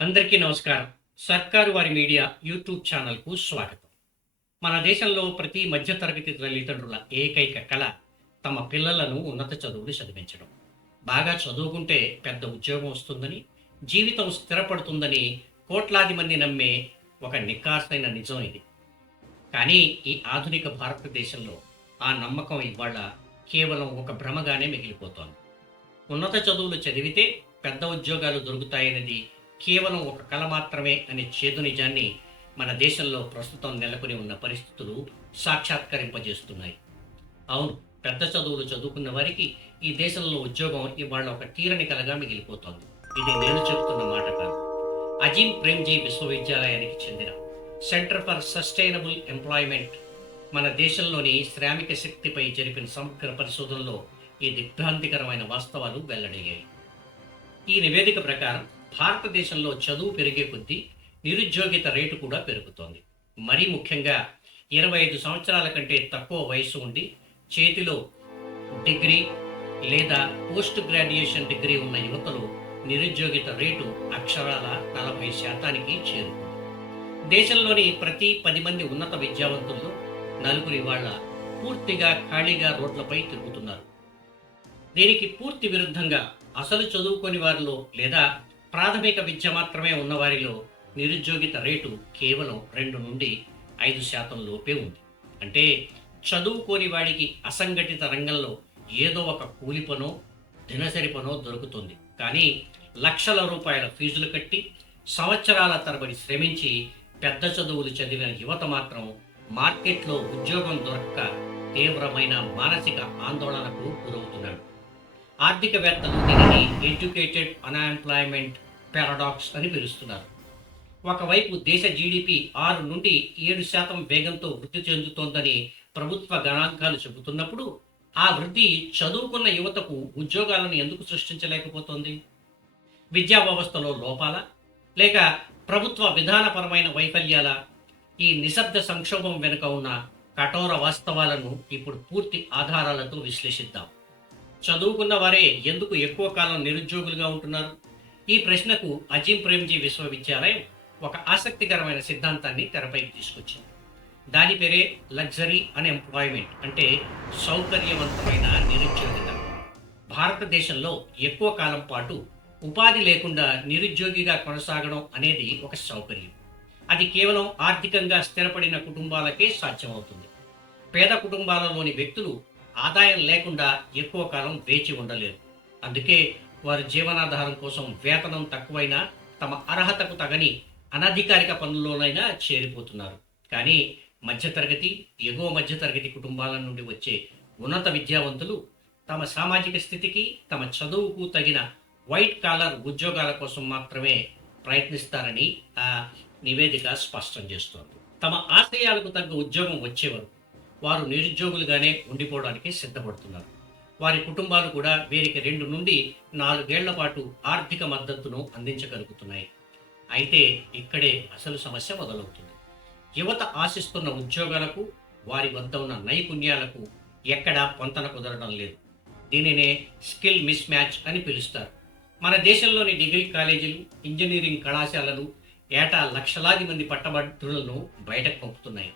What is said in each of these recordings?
అందరికీ నమస్కారం. సర్కారు వారి మీడియా యూట్యూబ్ ఛానల్‌కు స్వాగతం. మన దేశంలో ప్రతి మధ్యతరగతి తల్లిదండ్రుల ఏకైక కల తమ పిల్లలను ఉన్నత చదువులు చదివించడం. బాగా చదువుకుంటే పెద్ద ఉద్యోగం వస్తుందని, జీవితం స్థిరపడుతుందని కోట్లాది మంది నమ్మే ఒక నిఖార్సైన నిజం ఇది. కానీ ఈ ఆధునిక భారతదేశంలో ఆ నమ్మకం ఇవాళ కేవలం ఒక భ్రమగానే మిగిలిపోతోంది. ఉన్నత చదువులు చదివితే పెద్ద ఉద్యోగాలు దొరుకుతాయనేది కేవలం ఒక కల మాత్రమే అనే చేదు నిజాన్ని మన దేశంలో ప్రస్తుతం నెలకొని ఉన్న పరిస్థితులు సాక్షాత్కరింపజేస్తున్నాయి. అవును, పెద్ద చదువులు చదువుకున్న వారికి ఈ దేశంలో ఉద్యోగం ఇవాళ ఒక తీరని కలగా మిగిలిపోతోంది. ఇది నేను చెబుతున్న మాట కాదు. అజీం ప్రేమ్జీ విశ్వవిద్యాలయానికి చెందిన సెంటర్ ఫర్ సస్టైనబుల్ ఎంప్లాయ్మెంట్ మన దేశంలోని శ్రామిక శక్తిపై జరిపిన సమగ్ర పరిశోధనలో ఈ దిగ్భ్రాంతికరమైన వాస్తవాలు వెల్లడయ్యాయి. ఈ నివేదిక ప్రకారం భారతదేశంలో చదువు పెరిగే కొద్దీ నిరుద్యోగిత రేటు కూడా పెరుగుతోంది. మరీ ముఖ్యంగా 25 సంవత్సరాల కంటే తక్కువ వయసు ఉండి చేతిలో డిగ్రీ లేదా పోస్ట్ గ్రాడ్యుయేషన్ డిగ్రీ ఉన్న యువతలో నిరుద్యోగిత రేటు అక్షరాల 40% చేరుకుంది. దేశంలోని ప్రతి 10 మంది ఉన్నత విద్యావంతుల్లో నలుగురు ఇవాళ పూర్తిగా ఖాళీగా రోడ్లపై తిరుగుతున్నారు. దీనికి పూర్తి విరుద్ధంగా అసలు చదువుకొని వారిలో లేదా ప్రాథమిక విద్య మాత్రమే ఉన్నవారిలో నిరుద్యోగిత రేటు కేవలం 2 నుండి 5% లోపే ఉంది. అంటే చదువుకోని వాడికి అసంఘటిత రంగంలో ఏదో ఒక కూలి పనో దినసరి పనో దొరుకుతుంది. కానీ లక్షల రూపాయల ఫీజులు కట్టి సంవత్సరాల తరబడి శ్రమించి పెద్ద చదువులు చదివిన యువత మాత్రం మార్కెట్లో ఉద్యోగం దొరక్క తీవ్రమైన మానసిక ఆందోళనకు గురవుతున్నాడు. ఆర్థికవేత్తలు దీనిని ఎడ్యుకేటెడ్ అన్ఎంప్లాయ్మెంట్ పారాడాక్స్ అని పిలుస్తున్నారు. ఒకవైపు దేశ జీడిపి 6 నుండి 7% వేగంతో వృద్ధి చెందుతోందని ప్రభుత్వ గణాంకాలు చెబుతున్నప్పుడు ఆ వృద్ధి చదువుకున్న యువతకు ఉద్యోగాలను ఎందుకు సృష్టించలేకపోతోంది? విద్యా వ్యవస్థలో లోపాల, లేక ప్రభుత్వ విధానపరమైన వైఫల్యాల? ఈ నిశ్శబ్ద సంక్షోభం వెనుక ఉన్న కఠోర వాస్తవాలను ఇప్పుడు పూర్తి ఆధారాలతో విశ్లేషిద్దాం. చదువుకున్న వారే ఎందుకు ఎక్కువ కాలం నిరుద్యోగులుగా ఉంటున్నారు? ఈ ప్రశ్నకు అజీం ప్రేమ్జీ విశ్వవిద్యాలయం ఒక ఆసక్తికరమైన సిద్ధాంతాన్ని తెరపైకి తీసుకొచ్చింది. దాని పేరే లగ్జరీ అన్ఎంప్లాయ్మెంట్, అంటే సౌకర్యవంతమైన నిరుద్యోగిత. భారతదేశంలో ఎక్కువ కాలం పాటు ఉపాధి లేకుండా నిరుద్యోగిగా కొనసాగడం అనేది ఒక సౌకర్యం. అది కేవలం ఆర్థికంగా స్థిరపడిన కుటుంబాలకే సాధ్యమవుతుంది. పేద కుటుంబాలలోని వ్యక్తులు ఆదాయం లేకుండా ఎక్కువ కాలం వేచి ఉండలేరు. అందుకే వారు జీవనాధారం కోసం వేతనం తక్కువైనా తమ అర్హతకు తగని అనధికారిక పనుల్లోనైనా చేరిపోతున్నారు. కానీ మధ్యతరగతి, ఎగువ మధ్యతరగతి కుటుంబాల నుండి వచ్చే ఉన్నత విద్యావంతులు తమ సామాజిక స్థితికి, తమ చదువుకు తగిన వైట్ కాలర్ ఉద్యోగాల కోసం మాత్రమే ప్రయత్నిస్తారని ఆ నివేదిక స్పష్టం చేస్తోంది. తమ ఆశయాలకు తగ్గ ఉద్యోగం వచ్చేవారు వారు నిరుద్యోగులుగానే ఉండిపోవడానికి సిద్ధపడుతున్నారు. వారి కుటుంబాలు కూడా వీరికి 2 నుండి 4 ఏళ్ల పాటు ఆర్థిక మద్దతును అందించగలుగుతున్నాయి. అయితే ఇక్కడే అసలు సమస్య మొదలవుతుంది. యువత ఆశిస్తున్న ఉద్యోగాలకు, వారి వద్ద ఉన్న నైపుణ్యాలకు ఎక్కడా పొంతన కుదరడం లేదు. దీనినే స్కిల్ మిస్ మ్యాచ్ అని పిలుస్తారు. మన దేశంలోని డిగ్రీ కాలేజీలు, ఇంజనీరింగ్ కళాశాలలు ఏటా లక్షలాది మంది పట్టభద్రులను బయటకు పంపుతున్నాయి.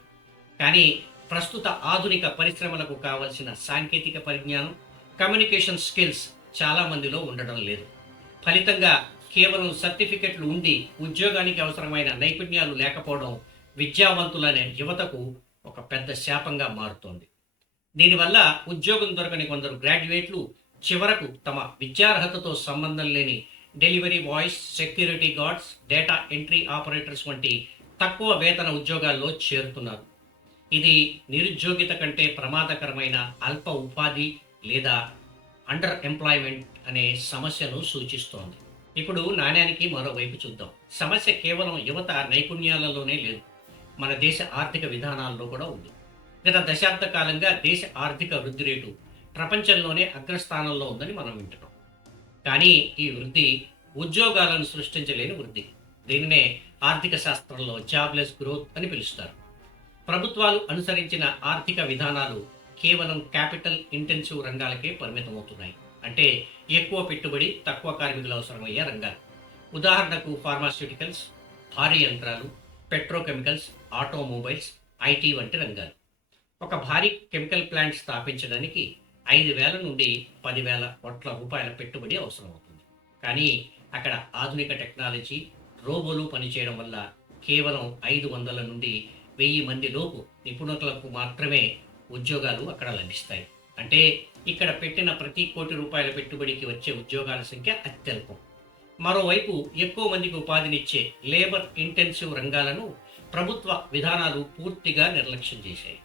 కానీ ప్రస్తుత ఆధునిక పరిశ్రమలకు కావలసిన సాంకేతిక పరిజ్ఞానం, కమ్యూనికేషన్ స్కిల్స్ చాలా మందిలో ఉండడం లేదు. ఫలితంగా కేవలం సర్టిఫికెట్లు ఉండి ఉద్యోగానికి అవసరమైన నైపుణ్యాలు లేకపోవడం విద్యావంతులనే యువతకు ఒక పెద్ద శాపంగా మారుతోంది. దీనివల్ల ఉద్యోగం దొరకని కొందరు గ్రాడ్యుయేట్లు చివరకు తమ విద్యార్హతతో సంబంధం లేని delivery boys, security guards, data entry operators వంటి తక్కువ వేతన ఉద్యోగాల్లో చేరుతున్నారు. ఇది నిరుద్యోగిత కంటే ప్రమాదకరమైన అల్ప ఉపాధి లేదా అండర్ ఎంప్లాయ్మెంట్ అనే సమస్యను సూచిస్తోంది. ఇప్పుడు నాణ్యానికి మరోవైపు చూద్దాం. సమస్య కేవలం యువత నైపుణ్యాలలోనే లేదు, మన దేశ ఆర్థిక విధానాల్లో కూడా ఉంది. గత దశాబ్ద కాలంగా దేశ ఆర్థిక వృద్ధి రేటు ప్రపంచంలోనే అగ్రస్థానంలో ఉందని మనం వింటున్నాం. కానీ ఈ వృద్ధి ఉద్యోగాలను సృష్టించలేని వృద్ధి. దీనినే ఆర్థిక శాస్త్రంలో జాబ్లెస్ గ్రోత్ అని పిలుస్తారు. ప్రభుత్వాలు అనుసరించిన ఆర్థిక విధానాలు కేవలం క్యాపిటల్ ఇంటెన్సివ్ రంగాలకే పరిమితమవుతున్నాయి. అంటే ఎక్కువ పెట్టుబడి, తక్కువ కార్మికులు అవసరమయ్యే రంగాలు. ఉదాహరణకు ఫార్మాస్యూటికల్స్, భారీ యంత్రాలు, పెట్రోకెమికల్స్, ఆటోమొబైల్స్, ఐటీ వంటి రంగాలు. ఒక భారీ కెమికల్ ప్లాంట్ స్థాపించడానికి 5,000 నుండి 10,000 కోట్ల రూపాయల పెట్టుబడి అవసరమవుతుంది. కానీ అక్కడ ఆధునిక టెక్నాలజీ, రోబోలు పనిచేయడం వల్ల కేవలం 500 నుండి 1000 మంది లోపు నిపుణులకు మాత్రమే ఉద్యోగాలు అక్కడ లభిస్తాయి. అంటే ఇక్కడ పెట్టిన ప్రతి కోటి రూపాయల పెట్టుబడికి వచ్చే ఉద్యోగాల సంఖ్య అత్యల్పం. మరోవైపు ఎక్కువ మందికి ఉపాధినిచ్చే లేబర్ ఇంటెన్సివ్ రంగాలను ప్రభుత్వ విధానాలు పూర్తిగా నిర్లక్ష్యం చేశాయి.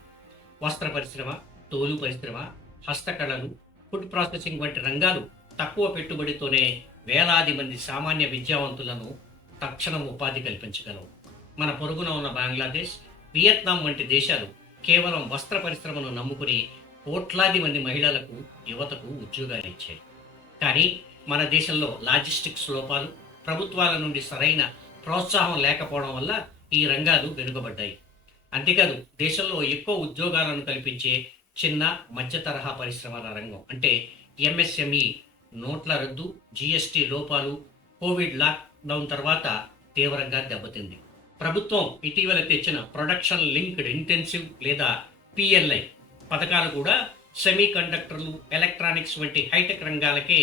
వస్త్ర పరిశ్రమ, తోలు పరిశ్రమ, హస్తకళలు, ఫుడ్ ప్రాసెసింగ్ వంటి రంగాలు తక్కువ పెట్టుబడితోనే వేలాది మంది సామాన్య విద్యావంతులను తక్షణం ఉపాధి కల్పించగలవు. మన పొరుగున ఉన్న బంగ్లాదేశ్, వియత్నాం వంటి దేశాలు కేవలం వస్త్ర పరిశ్రమను నమ్ముకుని కోట్లాది మంది మహిళలకు, యువతకు ఉద్యోగాలు ఇచ్చాయి. కానీ మన దేశంలో లాజిస్టిక్స్ లోపాలు, ప్రభుత్వాల నుండి సరైన ప్రోత్సాహం లేకపోవడం వల్ల ఈ రంగాలు వెనుకబడ్డాయి. అంతేకాదు దేశంలో ఎక్కువ ఉద్యోగాలను కల్పించే చిన్న మధ్య తరహా పరిశ్రమల రంగం అంటే ఎంఎస్ఎంఈ నోట్ల రద్దు, జిఎస్టి లోపాలు, కోవిడ్ లాక్డౌన్ తర్వాత తీవ్రంగా దెబ్బతింది. ప్రభుత్వం ఇటీవల తెచ్చిన ప్రొడక్షన్ లింక్డ్ ఇంటెన్సివ్ లేదా పిఎల్ఐ పథకాలు కూడా సెమీ కండక్టర్లు, ఎలక్ట్రానిక్స్ వంటి హైటెక్ రంగాలకే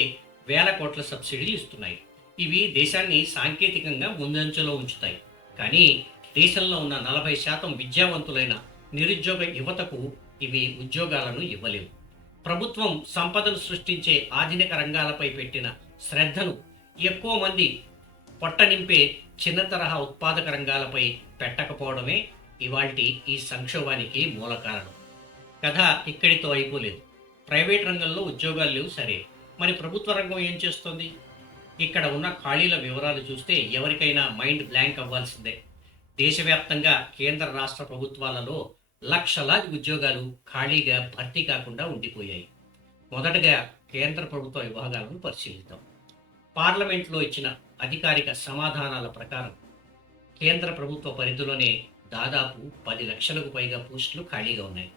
వేల కోట్ల సబ్సిడీలు ఇస్తున్నాయి. ఇవి దేశాన్ని సాంకేతికంగా ముందంజలో ఉంచుతాయి. కానీ దేశంలో ఉన్న 40% విద్యావంతులైన నిరుద్యోగ యువతకు ఇవి ఉద్యోగాలను ఇవ్వలేవు. ప్రభుత్వం సంపదను సృష్టించే ఆధునిక రంగాలపై పెట్టిన శ్రద్ధను ఎక్కువ మంది పొట్ట నింపే చిన్న తరహా ఉత్పాదక రంగాలపై పెట్టకపోవడమే ఇవాల్టి ఈ సంక్షోభానికి మూల కారణం. కథ ఇక్కడితో అయిపోలేదు. ప్రైవేట్ రంగంలో ఉద్యోగాలు లేవు సరే, మరి ప్రభుత్వ రంగం ఏం చేస్తుంది? ఇక్కడ ఉన్న ఖాళీల వివరాలు చూస్తే ఎవరికైనా మైండ్ బ్లాంక్ అవ్వాల్సిందే. దేశవ్యాప్తంగా కేంద్ర రాష్ట్ర ప్రభుత్వాలలో లక్షలాది ఉద్యోగాలు ఖాళీగా భర్తీ కాకుండా ఉండిపోయాయి. మొదటగా కేంద్ర ప్రభుత్వ విభాగాలను పరిశీలిద్దాం. పార్లమెంట్లో ఇచ్చిన అధికారిక సమాధానాల ప్రకారం కేంద్ర ప్రభుత్వ పరిధిలోనే దాదాపు 10 లక్షలకు పైగా పోస్టులు ఖాళీగా ఉన్నాయి.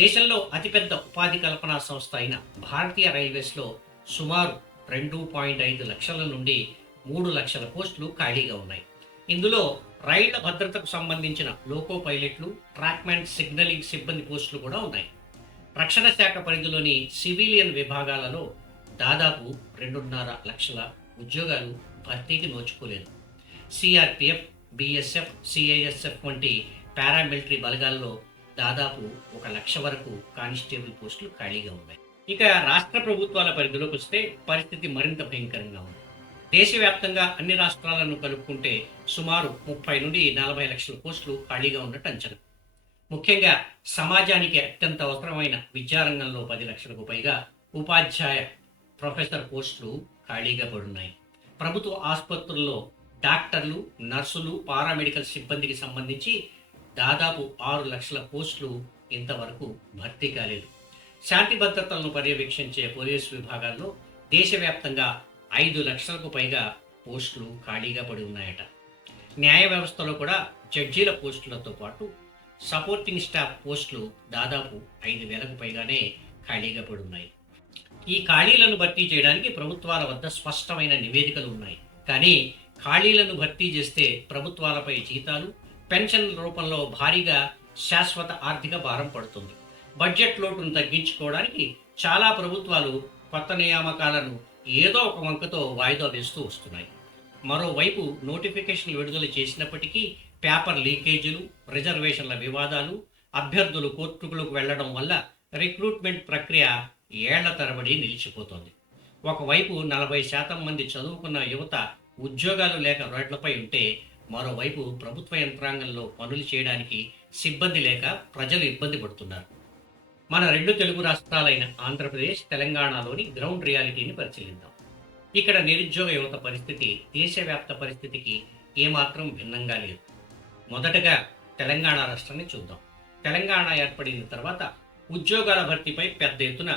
దేశంలో అతిపెద్ద ఉపాధి కల్పనా సంస్థ అయిన భారతీయ రైల్వేస్లో సుమారు 2.5 లక్షల నుండి 3 లక్షల పోస్టులు ఖాళీగా ఉన్నాయి. ఇందులో రైళ్ల భద్రతకు సంబంధించిన లోకో పైలట్లు, ట్రాక్మెన్, సిగ్నలింగ్ సిబ్బంది పోస్టులు కూడా ఉన్నాయి. రక్షణ శాఖ పరిధిలోని సివిలియన్ విభాగాలలో దాదాపు 2.5 లక్షల ఉద్యోగాలు భర్తీకి నోచుకోలేదు. సిఆర్పిఎఫ్, బిఎస్ఎఫ్, సిఐఎస్ఎఫ్ వంటి పారామిలిటరీ బలగాల్లో దాదాపు 1 లక్ష వరకు కానిస్టేబుల్ పోస్టులు ఖాళీగా ఉన్నాయి. ఇక రాష్ట్ర ప్రభుత్వాల పరిధిలోకి వస్తే పరిస్థితి మరింత భయంకరంగా ఉంది. దేశవ్యాప్తంగా అన్ని రాష్ట్రాలను కలుపుకుంటే సుమారు 30 నుండి 40 లక్షల పోస్టులు ఖాళీగా ఉన్నట్టు అంచనా. ముఖ్యంగా సమాజానికి అత్యంత అవసరమైన విద్యారంగంలో 10 లక్షలకు పైగా ఉపాధ్యాయ, ప్రొఫెసర్ పోస్టులు ఖాళీగా పడున్నాయి. ప్రభుత్వ ఆసుపత్రుల్లో డాక్టర్లు, నర్సులు, పారామెడికల్ సిబ్బందికి సంబంధించి దాదాపు 6 లక్షల పోస్టులు ఇంతవరకు భర్తీ కాలేదు. శాంతి భద్రతలను పర్యవేక్షించే పోలీసు విభాగాల్లో దేశవ్యాప్తంగా 5 లక్షలకు పైగా పోస్టులు ఖాళీగా పడి ఉన్నాయట. న్యాయ వ్యవస్థలో కూడా జడ్జీల పోస్టులతో పాటు సపోర్టింగ్ స్టాఫ్ పోస్టులు దాదాపు 5,000కు పైగానే ఖాళీగా పడి ఉన్నాయి. ఈ ఖాళీలను భర్తీ చేయడానికి ప్రభుత్వాల వద్ద స్పష్టమైన నివేదికలు ఉన్నాయి. కానీ ఖాళీలను భర్తీ చేస్తే ప్రభుత్వాలపై జీతాలు, పెన్షన్ రూపంలో భారీగా శాశ్వత ఆర్థిక భారం పడుతుంది. బడ్జెట్ లోటును తగ్గించుకోవడానికి చాలా ప్రభుత్వాలు కొత్త నియామకాలను ఏదో ఒక వంకతో వాయిదా వేస్తూ వస్తున్నాయి. మరోవైపు నోటిఫికేషన్లు విడుదల చేసినప్పటికీ పేపర్ లీకేజీలు, రిజర్వేషన్ల వివాదాలు, అభ్యర్థులు కోర్టులకు వెళ్లడం వల్ల రిక్రూట్మెంట్ ప్రక్రియ ఏళ్ల తరబడి నిలిచిపోతోంది. ఒకవైపు 40% మంది చదువుకున్న యువత ఉద్యోగాలు లేక రోడ్లపై ఉంటే, మరోవైపు ప్రభుత్వ యంత్రాంగంలో పనులు చేయడానికి సిబ్బంది లేక ప్రజలు ఇబ్బంది పడుతున్నారు. మన 2 తెలుగు రాష్ట్రాలైన ఆంధ్రప్రదేశ్, తెలంగాణలోని గ్రౌండ్ రియాలిటీని పరిశీలిద్దాం. ఇక్కడ నిరుద్యోగ యువత పరిస్థితి దేశవ్యాప్త పరిస్థితికి ఏమాత్రం భిన్నంగా లేదు. మొదటగా తెలంగాణ రాష్ట్రాన్ని చూద్దాం. తెలంగాణ ఏర్పడిన తర్వాత ఉద్యోగాల భర్తీపై పెద్ద ఎత్తున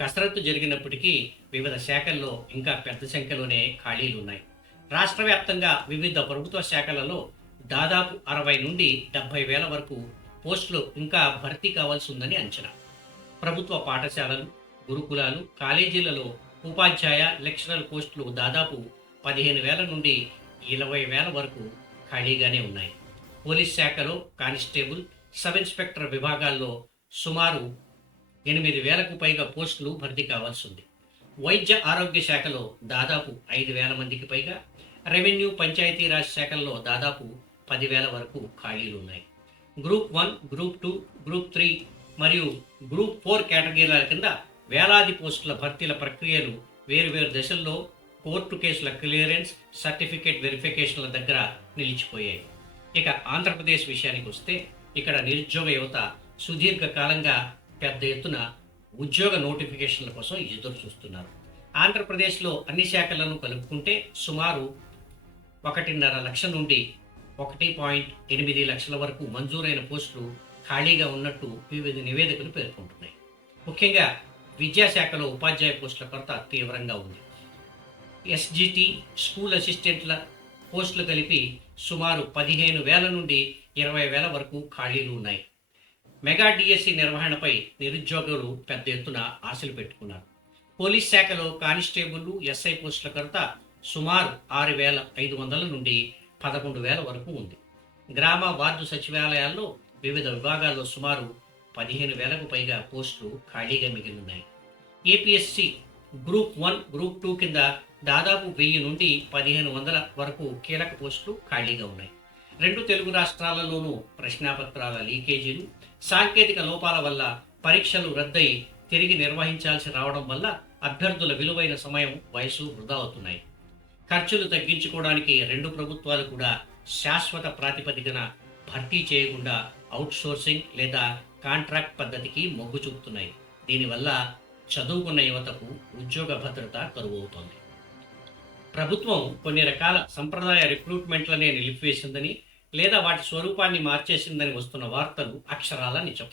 కసరత్తు జరిగినప్పటికీ వివిధ శాఖల్లో ఇంకా పెద్ద సంఖ్యలోనే ఖాళీలు ఉన్నాయి. రాష్ట్ర వ్యాప్తంగా వివిధ ప్రభుత్వ శాఖలలో దాదాపు 60 నుండి 70 వేల వరకు పోస్టులు ఇంకా భర్తీ కావాల్సి ఉందని అంచనా. ప్రభుత్వ పాఠశాలలు, గురుకులాలు, కాలేజీలలో ఉపాధ్యాయ, లెక్చరర్ పోస్టులు దాదాపు 15,000 నుండి 20,000 వరకు ఖాళీగానే ఉన్నాయి. పోలీస్ శాఖలో కానిస్టేబుల్, సబ్ ఇన్స్పెక్టర్ విభాగాల్లో సుమారు 8,000కు పైగా పోస్టులు భర్తీ కావాల్సి ఉంది. వైద్య ఆరోగ్య శాఖలో దాదాపు 5,000 మందికి పైగా, రెవెన్యూ పంచాయతీరాజ్ శాఖల్లో దాదాపు 10,000 వరకు ఖాళీలు ఉన్నాయి. గ్రూప్ 1, గ్రూప్ 2, గ్రూప్ 3 మరియు గ్రూప్ 4 కేటగిరీల కింద వేలాది పోస్టుల భర్తీల ప్రక్రియలు వేరువేరు దశల్లో కోర్టు కేసుల క్లియరెన్స్, సర్టిఫికేట్ వెరిఫికేషన్ల దగ్గర నిలిచిపోయాయి. ఇక ఆంధ్రప్రదేశ్ విషయానికి వస్తే ఇక్కడ నిరుద్యోగ యువత సుదీర్ఘకాలంగా పెద్ద ఎత్తున ఉద్యోగ నోటిఫికేషన్ల కోసం ఎదురు చూస్తున్నారు. ఆంధ్రప్రదేశ్లో అన్ని శాఖలను కలుపుకుంటే సుమారు 1.5 లక్షల నుండి 1.8 లక్షల వరకు మంజూరైన పోస్టులు ఖాళీగా ఉన్నట్టు వివిధ నివేదికలు పేర్కొంటున్నాయి. ముఖ్యంగా విద్యాశాఖలో ఉపాధ్యాయ పోస్టుల కొరత తీవ్రంగా ఉంది. ఎస్జిటి, స్కూల్ అసిస్టెంట్ల పోస్టులు కలిపి సుమారు 15,000 నుండి 20,000 వరకు ఖాళీలు ఉన్నాయి. మెగా డిఎస్సి నిర్వహణపై నిరుద్యోగులు పెద్ద ఎత్తున ఆశలు పెట్టుకున్నారు. పోలీస్ శాఖలో కానిస్టేబుల్, ఎస్ఐ పోస్టుల కొరత సుమారు 6,500 నుండి 11,000 వరకు ఉంది. గ్రామ వార్డు సచివాలయాల్లో వివిధ విభాగాల్లో సుమారు 15,000కు పైగా పోస్టులు ఖాళీగా మిగిలిన్నాయి. ఏపీఎస్సి గ్రూప్ 1, గ్రూప్ 2 కింద దాదాపు 1000 నుండి 1,500 వరకు కీలక పోస్టులు ఖాళీగా ఉన్నాయి. 2 తెలుగు రాష్ట్రాలలోనూ ప్రశ్నాపత్రాల లీకేజీలు, సాంకేతిక లోపాల వల్ల పరీక్షలు రద్దయి తిరిగి నిర్వహించాల్సి రావడం వల్ల అభ్యర్థుల విలువైన సమయం, వయసు వృధా అవుతున్నాయి. ఖర్చులు తగ్గించుకోవడానికి 2 ప్రభుత్వాలు కూడా శాశ్వత ప్రాతిపదికన భర్తీ చేయకుండా అవుట్సోర్సింగ్ లేదా కాంట్రాక్ట్ పద్ధతికి మొగ్గు చూపుతున్నాయి. దీనివల్ల చదువుకున్న యువతకు ఉద్యోగ భద్రత కరువవుతోంది. ప్రభుత్వం కొన్ని రకాల సంప్రదాయ రిక్రూట్మెంట్లనే నిలిపివేసిందని లేదా వాటి స్వరూపాన్ని మార్చేసిందని వస్తున్న వార్తలు అక్షరాల నిజం.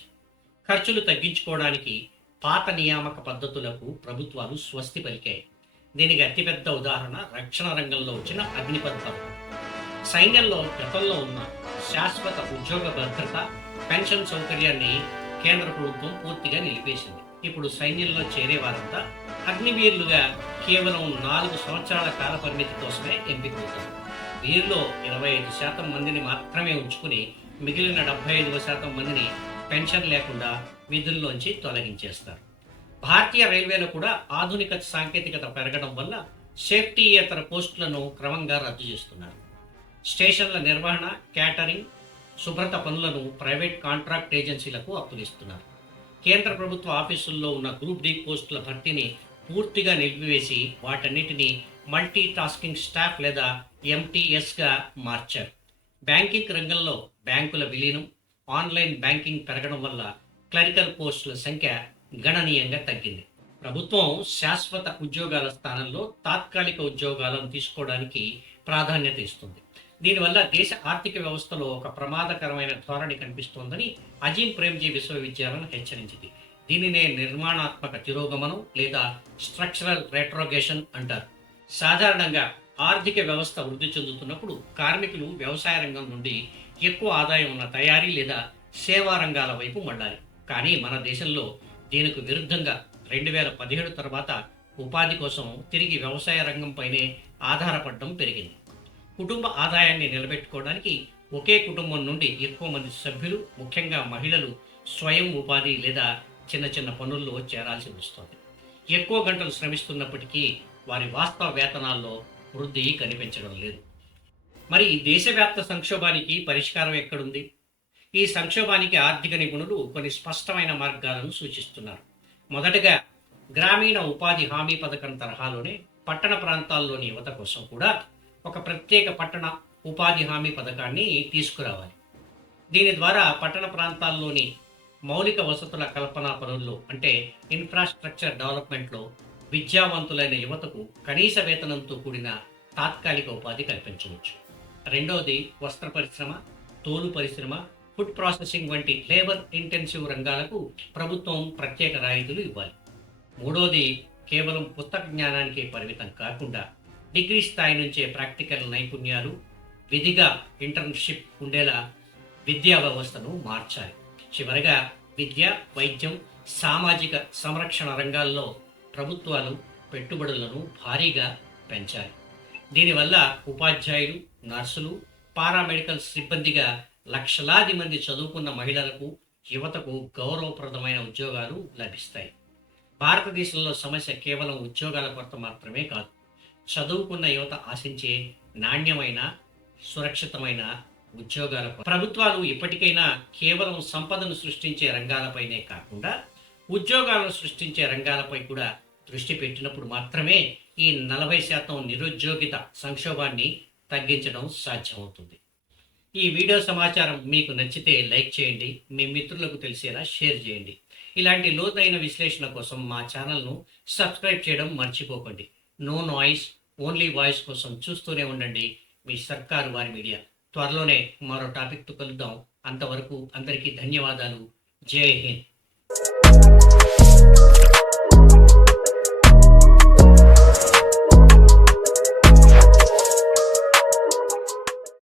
ఖర్చులు తగ్గించుకోవడానికి పాత నియామక పద్ధతులకు ప్రభుత్వాలు స్వస్తి పలికాయి. దీనికి అతిపెద్ద ఉదాహరణ రక్షణ రంగంలో వచ్చిన అగ్నిపథ్ పథకం. సైన్యంలో గతంలో ఉన్న శాశ్వత ఉద్యోగ భద్రత, పెన్షన్ సౌకర్యాన్ని కేంద్ర ప్రభుత్వం పూర్తిగా నిలిపేసింది. ఇప్పుడు సైన్యంలో చేరే వారంతా అగ్నివీరులుగా కేవలం 4 సంవత్సరాల కాల పరిమితి కోసమే ఎంపికవుతారు. వీరిలో 25% మందిని మాత్రమే ఉంచుకుని మిగిలిన 75% మందిని పెన్షన్ లేకుండా విధుల్లోంచి తొలగించేస్తారు. భారతీయ రైల్వేలో కూడా ఆధునిక సాంకేతికత పెరగడం వల్ల సేఫ్టీయేతర పోస్టులను క్రమంగా రద్దు చేస్తున్నారు. స్టేషన్ల నిర్వహణ, క్యాటరింగ్, శుభ్రత పనులను ప్రైవేట్ కాంట్రాక్ట్ ఏజెన్సీలకు అప్పగిస్తున్నారు. కేంద్ర ప్రభుత్వ ఆఫీసుల్లో ఉన్న గ్రూప్ డి పోస్టుల భర్తీని పూర్తిగా నిలిపివేసి వాటన్నిటినీ మల్టీ టాస్కింగ్ స్టాఫ్ లేదా ఎంటీఎస్గా మార్చారు. బ్యాంకింగ్ రంగంలో బ్యాంకుల విలీనం, ఆన్లైన్ బ్యాంకింగ్ పెరగడం వల్ల క్లరికల్ పోస్టుల సంఖ్య గణనీయంగా తగ్గింది. ప్రభుత్వం శాశ్వత ఉద్యోగాల స్థానంలో తాత్కాలిక ఉద్యోగాలను తీసుకోవడానికి ప్రాధాన్యత ఇస్తుంది. దీనివల్ల దేశ ఆర్థిక వ్యవస్థలో ఒక ప్రమాదకరమైన ధోరణి కనిపిస్తోందని అజీం ప్రేమ్జీ విశ్వవిద్యాలయం హెచ్చరించింది. దీనినే నిర్మాణాత్మక తిరోగమనం లేదా స్ట్రక్చరల్ రెట్రోగేషన్ అంటారు. సాధారణంగా ఆర్థిక వ్యవస్థ వృద్ధి చెందుతున్నప్పుడు కార్మికులు వ్యవసాయ రంగం నుండి ఎక్కువ ఆదాయం ఉన్న తయారీ లేదా సేవా రంగాల వైపు మళ్ళాలి. కానీ మన దేశంలో దీనికి విరుద్ధంగా 2017 తర్వాత ఉపాధి కోసం తిరిగి వ్యవసాయ రంగంపైనే ఆధారపడడం పెరిగింది. కుటుంబ ఆదాయాన్ని నిలబెట్టుకోవడానికి ఒకే కుటుంబం నుండి ఎక్కువ మంది సభ్యులు, ముఖ్యంగా మహిళలు స్వయం ఉపాధి లేదా చిన్న చిన్న పనుల్లో చేరాల్సి వస్తుంది. ఎక్కువ గంటలు శ్రమిస్తున్నప్పటికీ వారి వాస్తవ వేతనాల్లో వృద్ధి కనిపించడం లేదు. మరి ఈ దేశవ్యాప్త సంక్షోభానికి పరిష్కారం ఎక్కడుంది? ఈ సంక్షోభానికి ఆర్థిక నిపుణులు కొన్ని స్పష్టమైన మార్గాలను సూచిస్తున్నారు. మొదటగా గ్రామీణ ఉపాధి హామీ పథకం తరహాలోనే పట్టణ ప్రాంతాల్లోని యువత కోసం కూడా ఒక ప్రత్యేక పట్టణ ఉపాధి హామీ పథకాన్ని తీసుకురావాలి. దీని ద్వారా పట్టణ ప్రాంతాల్లోని మౌలిక వసతుల కల్పన పనుల్లో అంటే ఇన్ఫ్రాస్ట్రక్చర్ డెవలప్మెంట్లో విద్యావంతులైన యువతకు కనీస వేతనంతో కూడిన తాత్కాలిక ఉపాధి కల్పించవచ్చు. రెండవది వస్త్ర పరిశ్రమ, తోలు పరిశ్రమ, ఫుడ్ ప్రాసెసింగ్ వంటి లేబర్ ఇంటెన్సివ్ రంగాలకు ప్రభుత్వం ప్రత్యేక రాయితీలు ఇవ్వాలి. మూడోది కేవలం పుస్తక జ్ఞానానికి పరిమితం కాకుండా డిగ్రీ స్థాయి నుంచే ప్రాక్టికల్ నైపుణ్యాలు, విధిగా ఇంటర్న్షిప్ ఉండేలా విద్యా వ్యవస్థను మార్చాలి. చివరగా విద్య, వైద్యం, సామాజిక సంరక్షణ రంగాల్లో ప్రభుత్వాలు పెట్టుబడులను భారీగా పెంచాలి. దీనివల్ల ఉపాధ్యాయులు, నర్సులు, పారామెడికల్ సిబ్బందిగా లక్షలాది మంది చదువుకున్న మహిళలకు, యువతకు గౌరవప్రదమైన ఉద్యోగాలు లభిస్తాయి. భారతదేశంలో సమస్య కేవలం ఉద్యోగాల కొరత మాత్రమే కాదు. చదువుకున్న యువత ఆశించే నాణ్యమైన, సురక్షితమైన ఉద్యోగాల కొరత. ప్రభుత్వాలు ఇప్పటికైనా కేవలం సంపదను సృష్టించే రంగాలపైనే కాకుండా ఉద్యోగాలను సృష్టించే రంగాలపై కూడా దృష్టి పెట్టినప్పుడు మాత్రమే ఈ 40% నిరుద్యోగిత సంక్షోభాన్ని తగ్గించడం సాధ్యమవుతుంది. ఈ వీడియో సమాచారం మీకు నచ్చితే లైక్ చేయండి, మీ మిత్రులకు తెలిసేలా షేర్ చేయండి. ఇలాంటి లోతైన విశ్లేషణ కోసం మా ఛానల్ను సబ్స్క్రైబ్ చేయడం మర్చిపోకండి. నో నాయిస్, ఓన్లీ వాయిస్ కోసం చూస్తూనే ఉండండి మీ సర్కారు వారి మీడియా. త్వరలోనే మరో టాపిక్తో కలుద్దాం. అంతవరకు అందరికీ ధన్యవాదాలు. జై హింద్.